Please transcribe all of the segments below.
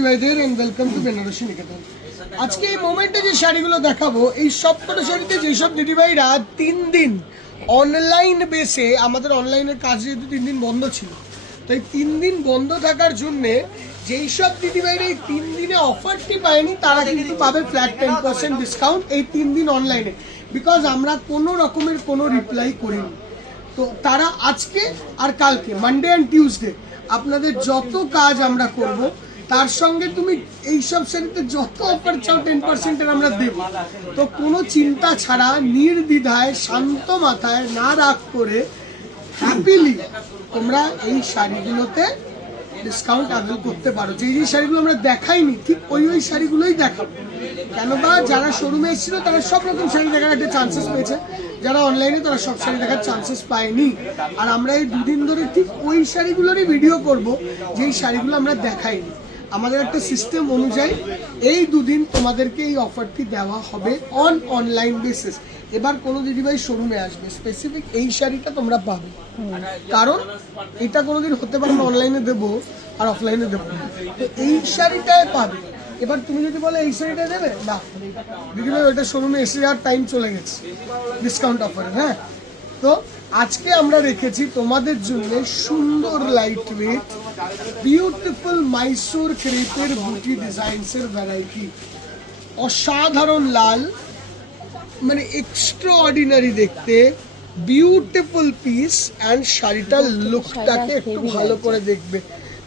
দিদিভাইদের and welcome to Banarasi নিকেতন। আজকে এই মোমেন্টে যে শাড়িগুলো দেখাবো, এই সবকটা শাড়িতে যেসব দিদিভাইরা 3 দিন অনলাইন বেসে, আমাদের অনলাইনের কাজ যেহেতু 3 দিন বন্ধ ছিল, তো এই 3 দিন বন্ধ থাকার জন্যে যেই সব দিদিভাইরা এই 3 দিনে অফারটি পায়নি তারা কিন্তু পাবে ফ্ল্যাট 10% ডিসকাউন্ট এই 3 দিন অনলাইনে। বিকজ আমরা কোনো রকমের কোনো রিপ্লাই করিনি, তো তারা আজকে আর কালকে মানডে অ্যান্ড টিউসডে আপনাদের যত কাজ আমরা করব, তার সঙ্গে তুমি এইসব শাড়িতে যত অফার চাও 10%-এর আমরা দেব। তো কোনো চিন্তা ছাড়া নির্দ্বিধায় শান্ত মাথায় না রাগ করে হ্যাপিলি তোমরা এই শাড়িগুলোতে ডিসকাউন্ট অ্যাভেল করতে পারো। যেই শাড়িগুলো আমরা দেখাইনি ঠিক ওই শাড়িগুলোই দেখাবো। কেন বা যারা শোরুমে এসেছিল তারা সব রকম শাড়ি দেখার একটা চান্সেস পেয়েছে, যারা অনলাইনে তারা সব শাড়ি দেখার চান্সেস পায়নি। আর আমরা এই দুদিন ধরে ঠিক ওই শাড়িগুলোরই ভিডিও করব যেই শাড়িগুলো আমরা দেখাইনি। আমাদের একটা সিস্টেম অনুযায়ী এই দুদিন তোমাদেরকে এই অফারটি দেওয়া হবে অনলাইন বেসিস। এবার কোনো দিদিভাই শোরুমে আসবে, স্পেসিফিক এই শাড়িটা তোমরা পাবে, কারণ এটা কোনোদিন হতে পারে না অনলাইনে দেবো আর অফলাইনে দেবো, তো এই শাড়িটাই পাবে। এবার তুমি যদি বলো এই শাড়িটা দেবে না, দিদিভাই ওইটা শোরুমে এসে যাওয়ার টাইম চলে গেছে ডিসকাউন্ট অফারে। হ্যাঁ, তো আজকে আমরা রেখেছি তোমাদের জন্য সুন্দর লাইট ওয়েট বিউটিফুল মাইসোর ক্রেপের বুটি ডিজাইনসের ভ্যারাইটি। অসাধারণ লাল, মানে এক্সট্রা অর্ডিনারি দেখতে, বিউটিফুল পিস অ্যান্ড শাড়িটার লুকটাকে একটু ভালো করে দেখবে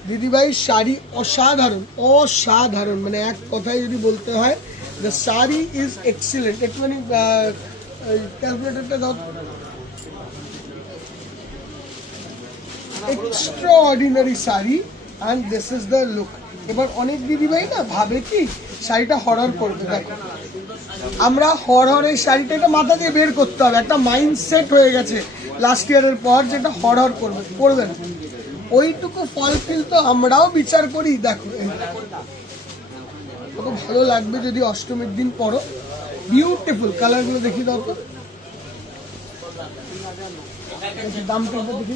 দিদিভাই। শাড়ি অসাধারণ অসাধারণ, মানে এক কথায় যদি বলতে হয়, দ্য শাড়ি ইজ এক্সিলেন্ট। একটুখানি ক্যালকুলেটরটা দাও। Extra ordinary sari and this is the look. এবার অনেক দিদিভাই না ভাবে কি শাড়িটা হরর করবে। দেখো, আমরা হরহরের শাড়িটা এটা মাথা দিয়ে বের করতে হবে। একটা মাইন্ডসেট হয়ে গেছে লাস্ট ইয়ারের পর, যেটা হরহর করবে না। ওইটুকু ফলফিল তো আমরাও বিচার করি। দেখো কত ভালো লাগবে যদি অষ্টমীর দিন পরো। বিউটিফুল কালারগুলো দেখিয়ে দাও তো, দামটা দেখি।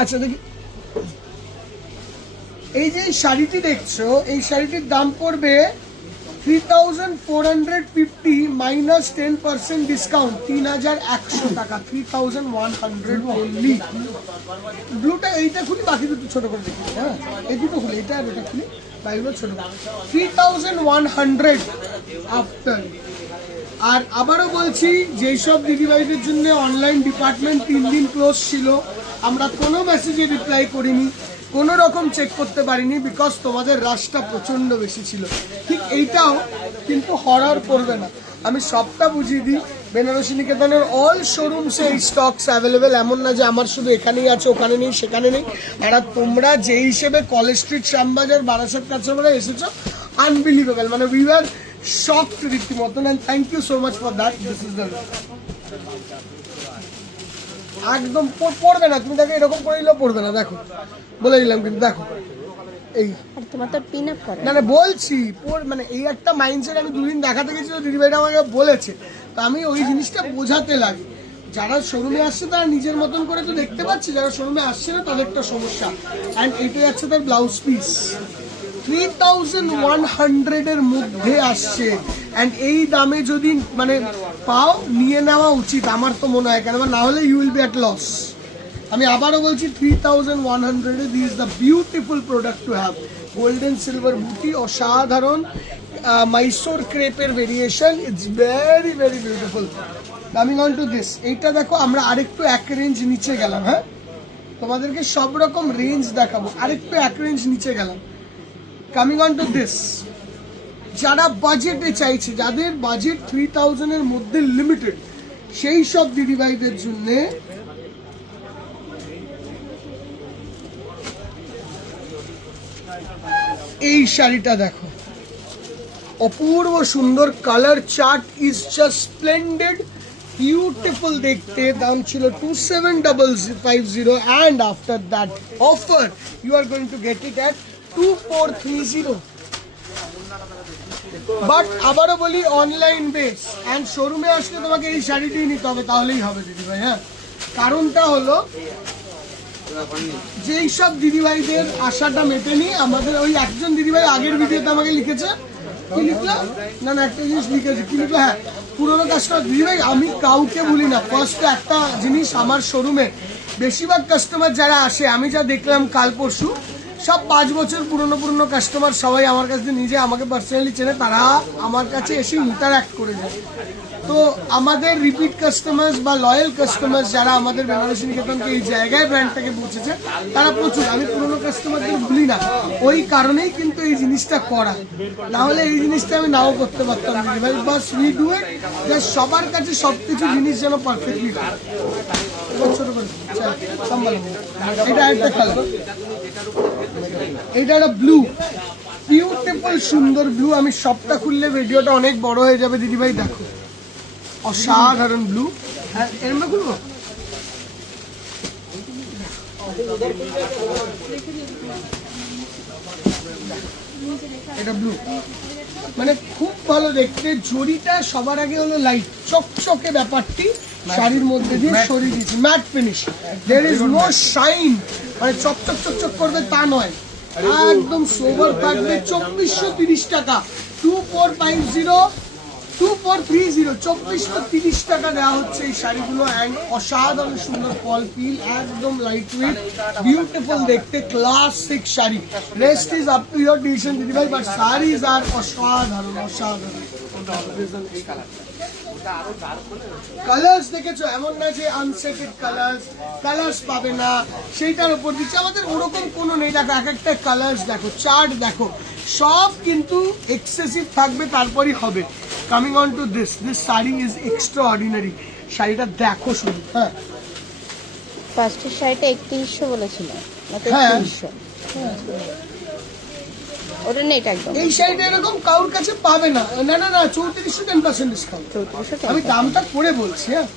আচ্ছা দেখি, এই যে শাড়িটি দেখছো, এই শাড়িটির দাম পড়বে 3450 মাইনাস 10% ডিসকাউন্ট 3100 টাকা, 3100 অনলি। ব্লুটা এইটা খুলি, বাকি দুটো ছোট করে দেখি। হ্যাঁ, এই দুটো খুলি, এটা আর এটা খুলি, বাকিগুলো ছোট। 3100 আফটার। আর আবারও বলছি, যেই সব দিদিভাইদের জন্য অনলাইন ডিপার্টমেন্ট 3 দিন ক্লোজ ছিল, আমরা কোনো মেসেজে রিপ্লাই করিনি, কোনো রকম চেক করতে পারিনি, বিকজ তোমাদের রাশটা প্রচণ্ড বেশি ছিল। ঠিক এইটাও কিন্তু হরর করবে না, আমি সবটা বুঝিয়ে দিই। বেনারসি নিকেতনের অল শোরুমসে এই স্টকস অ্যাভেলেবেল, এমন না যে আমার শুধু এখানেই আছে, ওখানে নেই, সেখানে নেই। আর তোমরা যেই হিসেবে কলেজ স্ট্রিট, শ্যামবাজার, বারাসাত কাঁচাপাড়া এসেছো, আনবিলিভেবল, মানে উই আর শকড রীতিমতন। And thank you so much for that. This is the একদম পড়বে না, তুমি দেখো এরকম করে দিলেও পড়বে না। দেখো বলে দিলাম, কিন্তু দেখো এই তোমার তো পিন আপ করে না, বলছি মানে এই একটা মাইন্ডসেট আমি দুদিন দেখাতে গেছিল, দিদিভাইটা আমাকে বলেছে, তো আমি ওই জিনিসটা বোঝাতে লাগি। যারা শোরুমে আসছে তারা নিজের মতন করে তো দেখতে পাচ্ছে, যারা শোরুমে আসছে না তাদের একটা সমস্যা। অ্যান্ড এটাই আছে তার ব্লাউজ পিস, 3100 এর মধ্যে আসছে। অ্যান্ড এই দামে যদি মানে পাও, নিয়ে নেওয়া উচিত আমার তো মনে হয়, কেন না হলে you will be at loss. আমি আবারও বলছি, 3100 এ this the beautiful product to have. Golden silver বুটি, অসাধারণ মাইসোর ক্রেপের variation, it's very very beautiful. Coming on to this, এইটা দেখো, আমরা আরেকটু এক রেঞ্জ নিচে গেলাম। হ্যাঁ, তোমাদেরকে সব রকম রেঞ্জ দেখাবো, আরেকটু এক রেঞ্জ নিচে গেলাম। কামিং অন টু দিস, যারা বাজেটে চাইছে, যাদের বাজেট 3000 এর মধ্যে লিমিটেড, সেই সব দিদিভাইদের জন্য এই শাড়িটা দেখো, অপূর্ব সুন্দর colour chart, is just splendid, beautiful দেখতে। দাম ছিল 2750 and after that offer you are going to get it at 2430। But আবারও বলি, অনলাইন বেস অ্যান্ড শোরুমে আসলে তোমাকে এই শাড়িটি নিতে হবে, তাহলেই হবে দিদিভাই। হ্যাঁ, কারণটা হলো যেই সব দিদিভাইদের আশাটা মেটেনি, আমাদের ওই একজন দিদিভাই আগের ভিডিওতে আমাকে লিখেছে, কি লিখলো না না একটা জিনিস লিখেছে, কি লিখলো, হ্যাঁ পুরোনো কাস্টমার দিদিভাই আমি কাউকে বলি না। ফার্স্ট একটা জিনিস, আমার শোরুমে বেশিরভাগ কাস্টমার যারা আসে, আমি যা দেখলাম কাল পরশু, সব 5 বছর পুরনো কাস্টমার, সবাই আমার কাছে নিজে আমাকে পার্সোনালি চেনে, তারা আমার কাছে এসে ইন্টারঅ্যাক্ট করে যায়। তো আমাদের রিপিট কাস্টমার্স বা লয়াল কাস্টমার্স যারা আমাদের বেনারসি নিকেতনকে এই জায়গায় ব্র্যান্ডটাকে পৌঁছেছে, তারা প্রচুর। আমি পুরনো কাস্টমারদের ভুলি না, ওই কারণেই কিন্তু এই জিনিসটা করা, না হলে এই জিনিসটা আমি নাও করতে পারতাম না ভাই। বাস উই ডু ইট যে সবার কাছে সবকিছু জিনিস যেন পারফেক্টলি হয়। ছোট করে এটা একটা কালার, এটা একটা ব্লু, বিউটিফুল সুন্দর ব্লু। আমি সবটা খুললে ভিডিওটা অনেক বড় হয়ে যাবে দিদিভাই, দেখো অসাধারণ ব্লু। হ্যাঁ এরম খুলবো, এটা ব্লু, মানে খুব ভালো দেখতে। জরিটা সবার আগে হলো লাইট চকচকে ব্যাপারটি শাড়ির মধ্যে দিয়ে সরিয়ে দিয়েছি, matte finish, there is no shine, মানে চকচক চকচক করবে তা নয়, একদম সোবার থাকবে। 2430 টাকা, 2450 2430, 2430 টাকা দেওয়া হচ্ছে এই শাড়িগুলো। অ্যান্ড অসাধারণ সুন্দর ফল ফিল, একদম লাইট ওয়েট, বিউটিফুল দেখতে, classic sari. Rest is up to your decision দিদিভাই, বাট শাড়িজ আর অসাধারণ অসাধারণ। কালার্স দেখেছো, এমন না যে আনসেটেড কালার্স পাবে না সেইটার উপর দিচ্ছে, আমাদের ওরকম কোনো নেই। দেখো এক একটা কালার্স দেখো, চার্ট দেখো, সব কিন্তু এক্সেসিভ থাকবে, তারপরই হবে। Coming on to this sari is extra ordinary. শাড়িটা দেখো শুধু, হ্যাঁ ফার্স্টের শাড়িটা 3100 বলেছিল, হ্যাঁ ওটা নেই, এটা একদম এই শাড়িটা এরকম কারোর কাছে পাবে না। না না না 3400 10% ডিসকাউন্ট, 3400 আমি দামটা করে বলছি। হ্যাঁ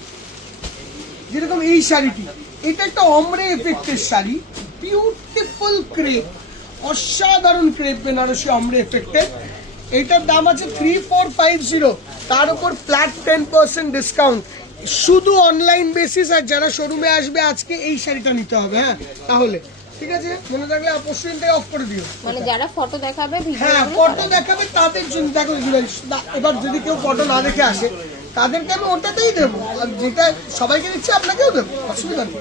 যেরকম এই শাড়িটি, এটা একটা অমরে এফেক্টের শাড়ি, বিউটিফুল ক্রেপ, অসাধারণ ক্রেপ বেনারসি অমরে এফেক্টের। এইটার দাম আছে 3450, তার উপর ফ্ল্যাট 10% ডিসকাউন্ট, শুধু অনলাইন বেসিস। আর যারা শোরুমে আসবে আজকে এই শাড়িটা নিতে হবে, হ্যাঁ তাহলে ঠিক আছে, মনে থাকলে অপশনটাই অফ করে দিও। মানে যারা ফটো দেখাবে, হ্যাঁ ফটো দেখাবে তাদের জন্য। দেখো এবার যদি কেউ ফটো না দেখে আসে, তাদেরকে আমি ওটাতেই দেবো, আর যেটা সবাইকে দিচ্ছি আপনাকেও দেবো, অসুবিধা নেই।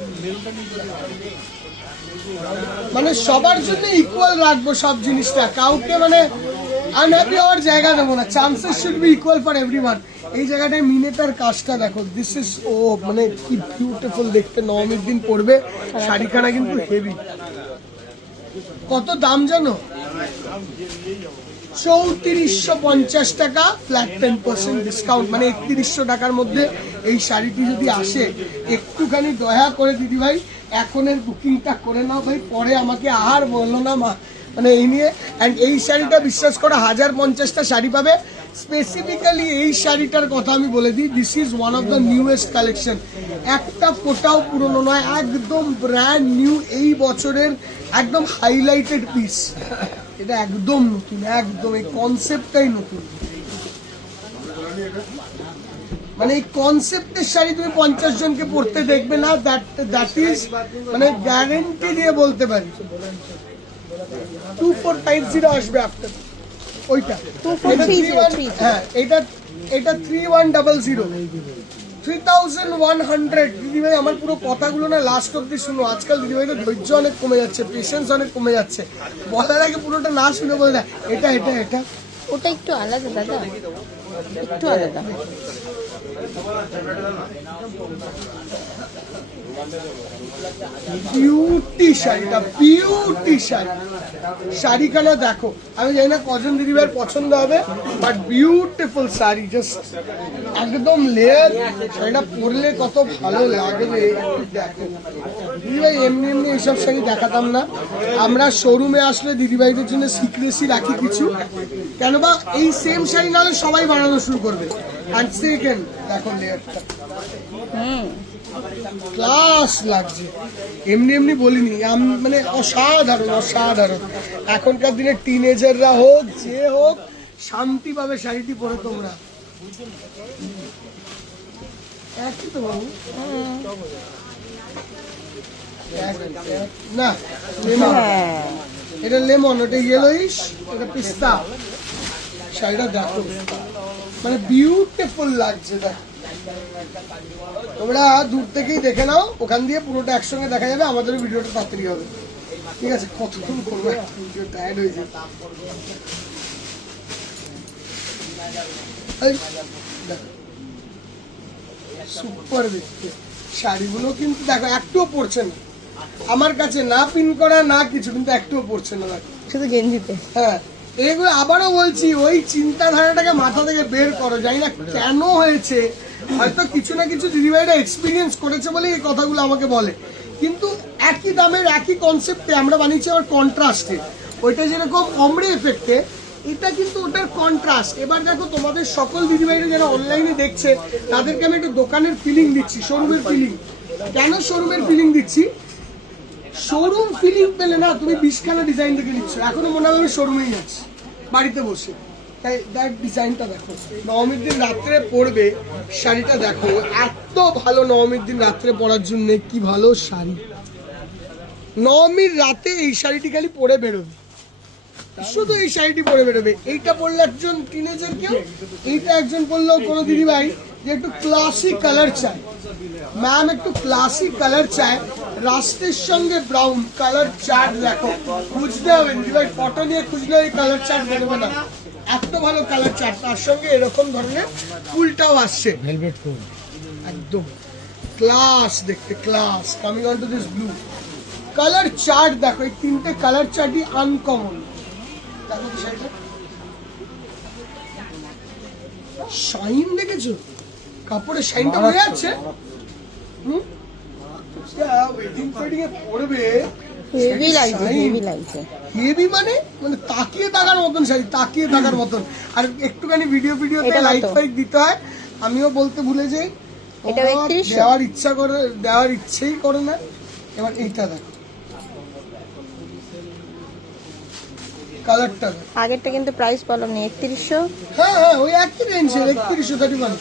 মানে সবার জন্য ইকুয়াল রাখবো সব জিনিসটা, কাউকে মানে আনহ্যাপি হওয়ার জায়গা দেবো না। Chances should be equal for everyone. এই জায়গাটায় মিনেটার কাজটা দেখো, দিস ইজ ও মানে কি বিউটিফুল দেখতে। নবমীর দিন পরবে শাড়িখানা কিন্তু হেভি। কত দাম জানো? 3450 টাকা, ফ্ল্যাট 10% ডিসকাউন্ট, মানে 3100 টাকার মধ্যে এই শাড়িটি যদি আসে, একটুখানি দয়া করে দিদিভাই এখনের বুকিংটা করে নাও ভাই, পরে আমাকে আর বললো না মা, মানে এই নিয়ে। অ্যান্ড এই শাড়িটা বিশ্বাস করো 1050টা শাড়ি পাবে। স্পেসিফিক্যালি এই শাড়িটার কথা আমি বলে দিই, this is one of the newest collection, একটা ফোটাও পুরনো নয়, একদম ব্র্যান্ড নিউ, এই বছরের একদম হাইলাইটেড পিস। এটা একদম নতুন, একদম এই কনসেপ্টটাই নতুন। মানে এই কনসেপ্টের শাড়ি তুমি 50 জনকে পরতে দেখবে না, দ্যাট ইজ মানে গ্যারেন্টি দিয়ে বলতে পারি। 2450 আসবে আফটার ওইটা, হ্যাঁ এটা 3100, 3100। দিদিভাই আমার পুরো কথাগুলো না লাস্ট অব্দি শুনো, আজকাল দিদিভাইদের ধৈর্য অনেক কমে যাচ্ছে, পেশেন্স অনেক কমে যাচ্ছে, বলার আগে পুরোটা না শুনে বলে না এটা এটা এটা ওটা একটু আলাদা দাদা, একটু আলাদা। বিউটি শাড়িটা, বিউটি শাড়ি, শাড়িখানা দেখো। আমি জানি না কজন দিদিভাইয়ের পছন্দ হবে, বাট বিউটিফুল শাড়ি, জাস্ট একদম লেয়ার। শাড়িটা পরলে কত ভালো লাগবে দেখো দিদিভাই। এমনি এমনি এইসব শাড়ি দেখাতাম না, আমরা শোরুমে আসলে দিদিভাইদের জন্য সিক্রেসি রাখি কিছু, কেন বা এই সেম শাড়ি নাহলে সবাই বানানো শুরু করবে। আর সেকেন্ড দেখো লেয়ারটা, ক্লাস লাগছে, এমনি এমনি বলিনি, মানে অসাধারণ অসাধারণ। এখনকার দিনে টিনেজাররা হোক যে হোক শান্তি পাবে শাড়িটি পরে। তোমরা একই তো বাবু, না লেমন, হ্যাঁ এটা লেমন, ওটা ইয়েলোইশ, এটা পিস্তা। শাড়িটা দেখো মানে বিউটিফুল লাগছে। দেখো তোমরা দূর থেকেই দেখে নাও, ওখান দিয়ে পুরোটা একসঙ্গে দেখা যাবে, আমাদের ভিডিওটা তাড়াতাড়ি হবে। ঠিক আছে, কতক্ষণ করবো, ভিডিও টায়ার্ড হয়ে যায়। সুপার দেখতে শাড়িগুলো, কিন্তু দেখো একটুও পড়ছে না আমার কাছে, না পিন করা না কিছু, কিন্তু একটুও পড়ছে না। দেখো শুধু গেঞ্জিতে। হ্যাঁ, এগুলো আবারও বলছি, ওই চিন্তাধারাটাকে মাথা থেকে বের করো। জানি না কেন হয়েছে, হয়তো কিছু না কিছু দিদিভাইরা এক্সপিরিয়েন্স করেছে বলে এই কথাগুলো আমাকে বলে, কিন্তু একই দামের একই কনসেপ্টে আমরা বানিয়েছি আবার কন্ট্রাস্টে। ওইটা যেরকম অমরে এফেক্টে, এটা কিন্তু ওটার কন্ট্রাস্ট। এবার দেখো তোমাদের সকল দিদিভাইরা যারা অনলাইনে দেখছে তাদেরকে আমি একটু দোকানের ফিলিং দিচ্ছি, শোরুমের ফিলিং। কেন শোরুমের ফিলিং দিচ্ছি? শোরুম ফিলিং পেলে না তুমি 20খানা ডিজাইন দেখে নিচ্ছ, এখনো মনে হবে আমি শোরুমেই আছি বাড়িতে বসে। তাই দেখ ডিজাইনটা দেখো, নবমীর দিন রাত্রে পরবে শাড়িটা দেখো, এত ভালো নবমীর দিন রাত্রে পরার জন্য, কি ভালো শাড়ি। নবমীর রাতে এই শাড়িটি খালি পরে বেরোবে, শুধু এই শাড়িটি পরে বেরোবে। এইটা পরলে একজন টিনেজার কেউ, এইটা একজন পরলেও কোনো দিদিভাই যে একটু ক্লাসি কালার চায়, ম্যাম একটু ক্লাসি কালার চায়, রাস্টের সঙ্গে ব্রাউন কালার চার্ট দেখো, খুঁজতে হবে দিদিভাই, ফটো নিয়ে খুঁজলে ওই কালার চার্ট বেরোবে না, এত ভালো কালার চার্ট। তার সঙ্গে এরকম ধরনের ফুলটাও আসছে, ভেলভেট ফুল, একদম ক্লাস দেখতে, class. Coming on to this blue colour chart দেখো, এই তিনটে কালার চার্টই আনকমন। দেখো তো শাড়িটা, শাইন দেখেছো, কাপড়ের শাইনটা বোঝা যাচ্ছে। ওয়েডিং ওয়েডিং এ পরবে, হেভি লাগছে, হেভি লাগছে। হেভি মানে মানে তাকিয়ে থাকার মতন শাড়ি, তাকিয়ে থাকার মতন। আর একটুখানি ভিডিওতে এটা লাইট কত? ফাইট দিতে হয়, আমিও বলতে ভুলে যাই, এটা 3100? দেওয়ার ইচ্ছা করে, দেওয়ার ইচ্ছেই করে না। এবার এইটা দেখো, কালারটা দেখো। আগেরটা কিন্তু প্রাইস বললাম না, 3100। হ্যাঁ হ্যাঁ, ওই একই রেঞ্জের 3100,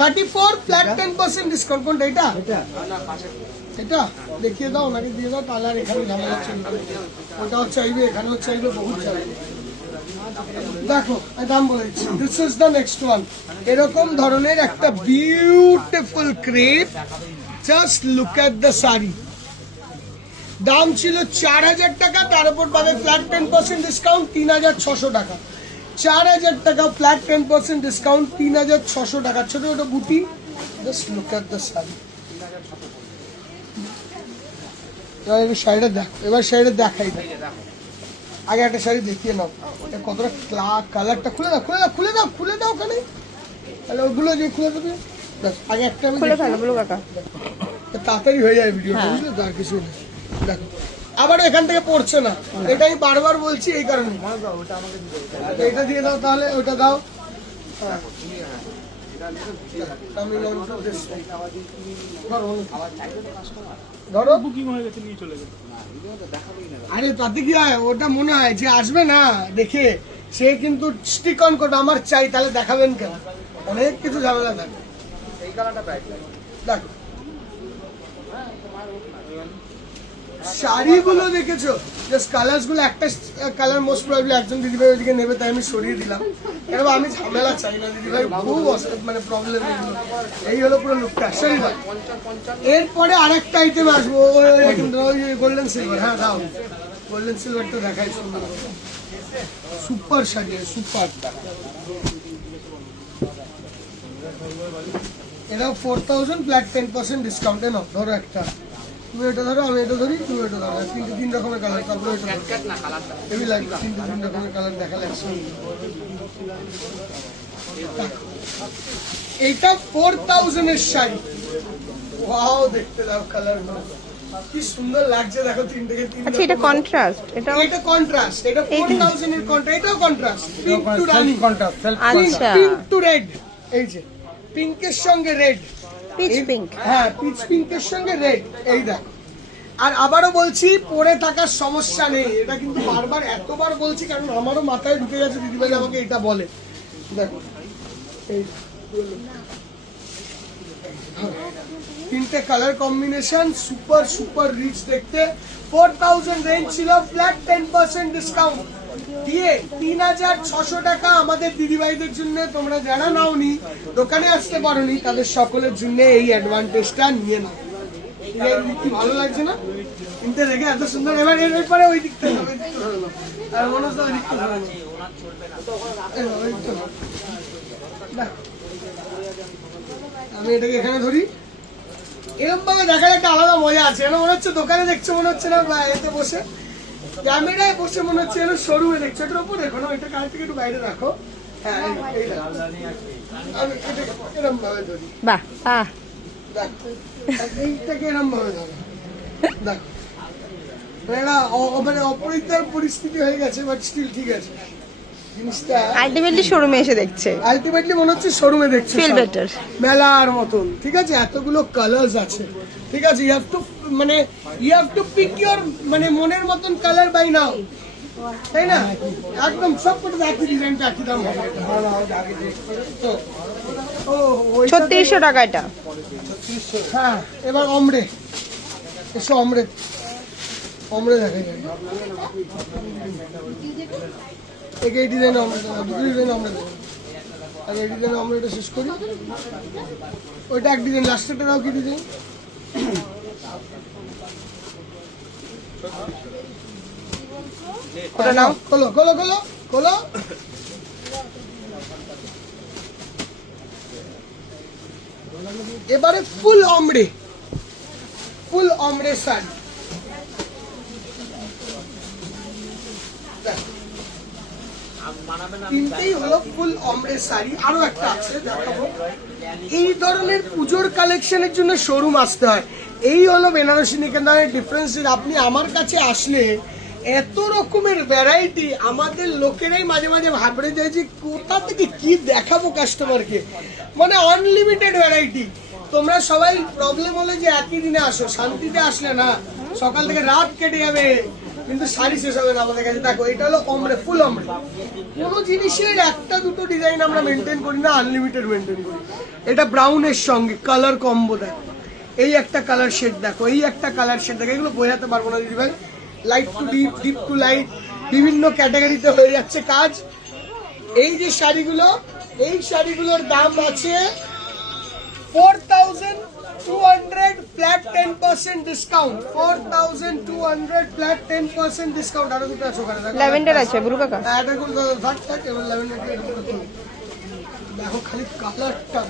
34 ফ্ল্যাট 10% ডিসকাউন্ট। কোনটা এটা? এটা দেখিয়ে দাও, ওনাকে দিয়ে দাও, তাহলে আর এখানে ঝামেলা চলবে। ওটাও চাইবে, এখানেও চাইবে, বহুত চাইবে। দেখো দাম বলেছি, this is the next one. এরকম ধরনের একটা beautiful crepe, just look at the sari. দাম ছিল 4000 টাকা, তার উপর পাবে ফ্ল্যাট 10% ডিসকাউন্ট 3600 টাকা। 4000 টাকা ফ্ল্যাট 10% ডিসকাউন্ট 3600 টাকা। ছোট ছোট বুটি, just look at the sari. এবার শাড়িটা দেখো, এবার শাড়িটা দেখাই দাও। আগে একটা শাড়ি দেখিয়ে নাও, এটা কতটা কালারটা। খুলে দাও, খুলে দাও, খুলে দাও, খুলে দাও ওখানে, তাহলে ওগুলো যে খুলে দেবে। আগে একটা আমি খুলে ফেলো বলো কাকা। তাড়াতাড়ি হয়ে যায় ভিডিওটা, বুঝলে তো, আর কিছু না। দেখো আবার এখান থেকে পড়ছে না, এটা আমি বারবার বলছি এই কারণে। এটা দিয়ে দাও, তাহলে ওটা দাও। ধরো বুকিং হয়ে গেছে, নিয়ে চলে গেছে। আরে তাতে কি হয়, ওটা মনে হয় যে আসবে না দেখে সে কিন্তু স্টিক অন করবে, আমার চাই, তাহলে দেখাবেন কেন? অনেক কিছু ঝামেলা থাকে। দেখো শাড়িগুলো দেখেছো, জাস্ট কালার্স গুলো, একটা কালার মোস্ট প্রবাবলি একজন দিদিভাই ওইদিকে নেবে, তাই আমি সরিয়ে দিলাম। এরকম আমি ঝামেলা চাই না দিদিভাই, খুব মানে প্রবলেম। এই হলো পুরো লুকটা। সরি ভাই, এরপরে আরেকটা আইটেম আসবো, গোল্ডেন সিলভার। হ্যাঁ দাও, গোল্ডেন সিলভারটা দেখাই, সুন্দর সুপার শাড়ি, সুপার। এটা 4000 ফ্ল্যাট 10% ডিসকাউন্টে নাও। ধরো একটা, তুমি এটা ধরো, আমি এটা ধরি, তুমি এটা ধরো। তিন রকমের কালার, তারপরে এটা হেভি লাগবে। তিন রকমের কালার দেখালে একসঙ্গে। এইটা 4000 এর শাড়ি। ওয়াও, দেখতে দাও কালার কি সুন্দর লাগছে। দেখো তিনটে। আচ্ছা এটা কন্ট্রাস্ট, এটা কন্ট্রাস্ট, এটা 4000 এর কন্ট্রাস্ট, এটাও কন্ট্রাস্ট, পিঙ্ক টু রানী, আচ্ছা পিঙ্ক টু রেড। এই যে পিঙ্কের সঙ্গে রেড, পিচ পিঙ্ক। হ্যাঁ পিচ পিঙ্কের সঙ্গে রেড। এই দেখো, আর আবারও বলছি, পরে থাকার সমস্যা নেই। এটা কিন্তু বারবার এতবার বলছি, কারণ আমারও মাথায় ঢুকে গেছে, দিদিভাই আমাকে এটা বলে। দেখো এই তিনটে colour combination, super super rich দেখতে। 4000 রেঞ্জ ছিল, ফ্ল্যাট 10% ডিসকাউন্ট দিয়ে 3600 টাকা আমাদের দিদিভাইদের জন্য। তোমরা যারা নাওনি, দোকানে আসতে পারোনি, তাদের সকলের জন্য এই অ্যাডভান্টেজটা নিয়ে নাও। কি ভালো লাগছে না কিনতে দেখে এত সুন্দর? এবার এরপরে ওই দিকটা হবে, আর মনে হচ্ছে ওই দিকটা হবে না। আমি এটাকে এখানে ধরি, এরকম ভাবে দেখার একটা আলাদা মজা আছে। যেন মনে হচ্ছে দোকানে দেখছো, মনে হচ্ছে না এতে বসে, ক্যামেরায় বসে মনে হচ্ছে যেন শোরুমে দেখছো। এটার উপর দেখো না, এটা কাছ থেকে একটু বাইরে রাখো। হ্যাঁ, আমি এটাকে এরকম ভাবে ধরি। বাহ বাহ, দেখো এইটাকে এরকম ভাবে ধরো, দেখো এটা মানে অপরিতার পরিস্থিতি হয়ে গেছে, বাট স্টিল ঠিক আছে জিনিসটা। আলটিমেটলি শোরুমে এসে দেখছে, আলটিমেটলি মনে হচ্ছে শোরুমে দেখছো, ফিল বেটার। মেলার মতন, ঠিক আছে? এতগুলো কালার্স আছে, ঠিক আছে? You have to pick your মানে মনের মতন কালার বাই নাও, তাই না? একদম সব কটা একই ডিজাইনটা একই দাম হবে। তো ও 3600 টাকা এটা। হ্যাঁ, এবার অমরে এসো, অমরে দেখা যায়। এই ডিজাইন অমরে, দুটো ডিজাইন অমরে দেবো। আর এই ডিজাইন অমরেটা শেষ করি, ওইটা এক ডিজাইন, লাস্টেরটা দাও। কি ডিজাইন? ওটা নাও, খোলো খোলো খোলো খোলো। এবারে ফুল অমরে শাড়ি। তিনটেই হলো ফুল অমরে শাড়ি। আরো একটা আছে দেখাবো। এই ধরনের পুজোর কালেকশনের জন্য শোরুম আসতে হয়। এই হলো বেনারসি নিকেতনের ডিফারেন্স। আপনি আমার কাছে আসলে এত রকমের ভ্যারাইটি, আমাদের লোকেরাই মাঝে মাঝে ভাবড়ে যায় যে কোথা থেকে কি দেখাবো কাস্টমারকে, মানে আনলিমিটেড ভ্যারাইটি। তোমরা সবাই প্রবলেম হলে যে একই দিনে আসো, শান্তিতে আসলে না সকাল থেকে রাত কেটে যাবে, কিন্তু শাড়ি শেষ হবে না আমাদের কাছে। দেখো এটা হলো অমরে, ফুল অমরে। কোনো জিনিসের একটা দুটো ডিজাইন আমরা মেনটেন করি না, আনলিমিটেড মেনটেন করি। এটা ব্রাউনের সঙ্গে কালার কম্বো দেখো, এই একটা কালার শেড দেখো, এই একটা কালার শেড দেখো। এগুলো বোঝাতে পারবো না দিদি ভাই, light to deep, deep to light, বিভিন্ন ক্যাটাগরিতে হয়ে যাচ্ছে কাজ। এই যে শাড়িগুলো, এই শাড়িগুলোর দাম আছে 4200 ফ্ল্যাট 10% ডিসকাউন্ট। 4200 flat 10% discount. আরো দুটো আছে ওখানে দেখো, ল্যাভেন্ডার আছে ব্লু কাকা। হ্যাঁ এটা কোন থাক থাক, এবার ল্যাভেন্ডার দেখো, খালি কালারটা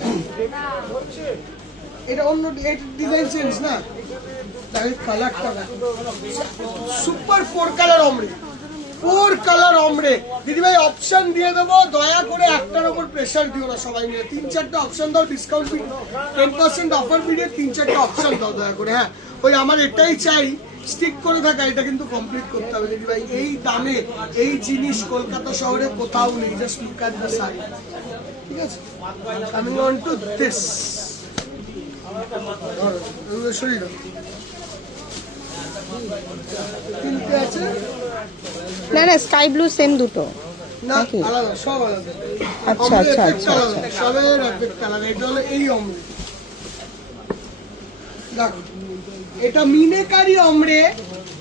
এটা অন্য ডিজাইন চেঞ্জ না, দেখো কালারটা দেখো, সুপার 4 কালার অমরে, 4 কালার অমরে। দিদিভাই অপশন দিয়ে দেবো, দয়া করে একটার ওপর প্রেশার দিও না, সবাই মিলে 3-4টা অপশন দাও। ডিসকাউন্ট 10% অফার পিরিয়ড, 3-4টা অপশন দাও দয়া করে। হ্যাঁ, ওই আমার এটাই চাই, স্টিক করে থাকা, এটা কিন্তু কমপ্লিট করতে হবে দিদিভাই। এই দামে এই জিনিস কলকাতা শহরে কোথাও নেই। Just look at the sari, ঠিক আছে? কামিং অন টু দিস, শরীর তিনটে আছে না না, স্কাই ব্লু সেম দুটো না, নাকি? আলাদা, সব আলাদা। আচ্ছা আচ্ছা আচ্ছা আলাদা, সবের এফেক্ট আলাদা। এটা হলো এই অমরে, দেখো এটা মিনেকারি অমরে।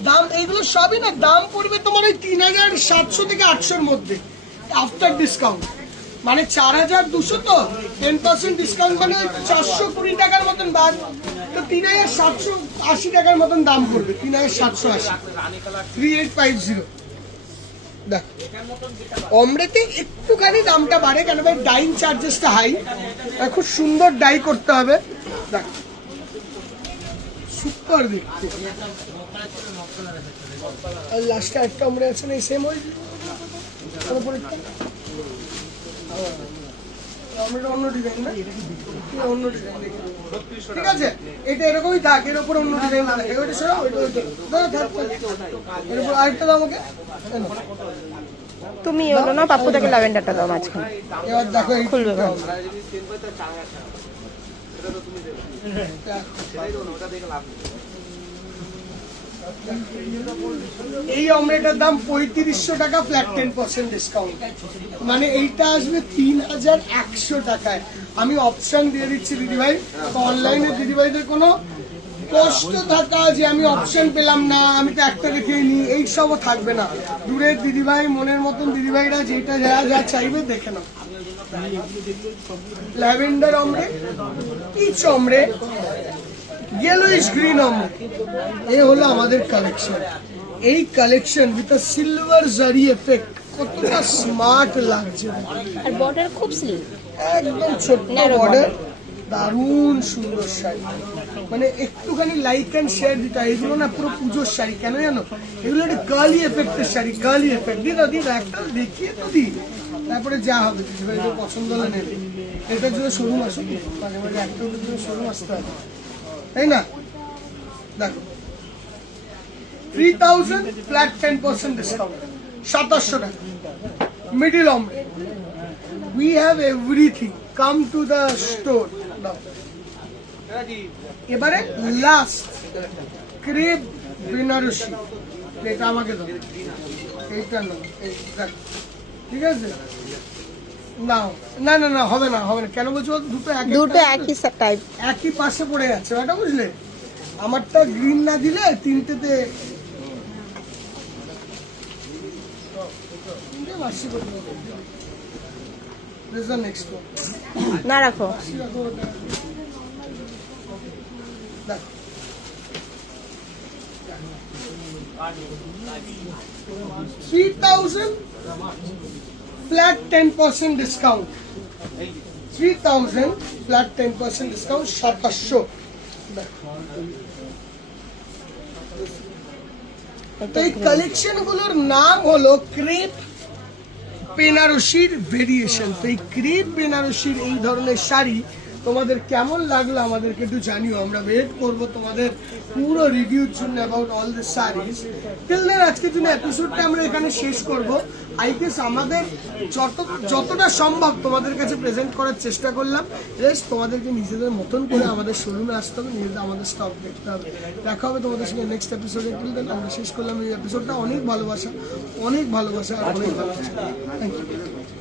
দাম এইগুলো সবই না, দাম পড়বে তোমার ওই 3700 থেকে 800-র মধ্যে আফটার ডিসকাউন্ট। মানে 4200, তো 10% ডিসকাউন্ট মানে 420 টাকার মতন বাদ, তো 3780 টাকার মতন দাম পড়বে। 3780, 3850। দেখ অমরেতে একটুখানি দামটা বাড়ে, কেন ভাই ডাইং চার্জেসটা হাই, খুব সুন্দর ডাই করতে হবে। দেখ সুপার দেখতে। আর লাস্টে একটা অমরে আছে না, সেম ওই অন্য ডিজাইন না, অন্য ডিজাইন, ঠিক আছে? এটা এরকমই থাক, এর উপর অন্য ডিজাইন না, ওইটা সরাও, এর উপর আরেকটা দাও আমাকে। তুমি হলো না পাপ্পু, তাকে ল্যাভেন্ডারটা দাও মাঝখানে। এবার দেখো এই খুলবে ভাই। এই অমলেটার দাম 3500 টাকা, ফ্ল্যাট 10% ডিসকাউন্ট, মানে এইটা আসবে 3100 টাকায়। আমি অপশন দিয়ে দিচ্ছি দিদিভাই, তো অনলাইনে দিদিভাইদের কোনো কষ্ট থাকা যে আমি অপশন পেলাম না, আমি তো একটা দেখেই নি, এই সবও থাকবে না। দূরের দিদিভাই, মনের মতন দিদিভাইরা যেটা যা যা চাইবে দেখে নাও। ল্যাভেন্ডার অমরে, পিচ অমরে, ইয়েলোইশ গ্রিন অমরে, এই হলো আমাদের কালেকশন। এই কালেকশন উইথ আ সিলভার জারি এফেক্ট কতটা স্মার্ট লাগছে, আর বর্ডার খুব স্লিম, একদম ছোট্ট Narrow বর্ডার, দারুণ সুন্দর শাড়ি, মানে একটুখানি লাইক অ্যান্ড শেয়ার দিতে হয়। এগুলো না পুরো পুজোর শাড়ি, কেন জানো, এগুলো একটা গার্লি এফেক্টের শাড়ি, গার্লি এফেক্ট। দিদা দিদা একটা দেখিয়ে তো দিই, তারপরে যা হবে দিদিভাই পছন্দ হলে নেবে। এটার জন্য শোরুম আসো, মাঝে মাঝে একটা জন্য শোরুম আসতে হবে, তাই না? দেখো 3000 ফ্ল্যাট 10% ডিসকাউন্ট, 2700 টাকা। মিডিল অমরে, we have everything, come to the store. এবারে লাস্ট ক্রেপ বেনারসি, এটা আমাকে দাও, এইটা নাও, ঠিক আছে? নাও, না না না হবে না, হবে না, কেন বলছো? দুটো একই টাইপ, একই পাশে পড়ে যাচ্ছে, ওটা বুঝলে? আমারটা গ্রিন না দিলে তিনটেতে বাসি করে দেবো। This is the next one. না রাখো। দেখো। 3000 flat 10% discount. 3000 flat 10% discount, 2700। তো এই কালেকশন গুলোর নাম হলো ক্রেপ বেনারসির ভেরিয়েশন। তো এই ক্রেপ বেনারসির এই ধরনের শাড়ি তোমাদের কেমন লাগলো আমাদেরকে একটু জানিও, আমরা ওয়েট করব তোমাদের পুরো রিভিউর জন্য about all the saris. Till then আজকের জন্য এপিসোডটা আমরা এখানে শেষ করব। আই গেস আমাদের যতটা সম্ভব তোমাদের কাছে প্রেজেন্ট করার চেষ্টা করলাম। রেস্ট তোমাদেরকে নিজেদের মতন করে আমাদের শোরুমে আসতে হবে, নিজেদের আমাদের স্টক দেখতে হবে। দেখা হবে তোমাদের সঙ্গে নেক্সট এপিসোডে। টিল দেন আমরা শেষ করলাম এই এপিসোডটা। অনেক ভালোবাসা, অনেক ভালোবাসা, আর অনেক ভালোবাসা। Thank you.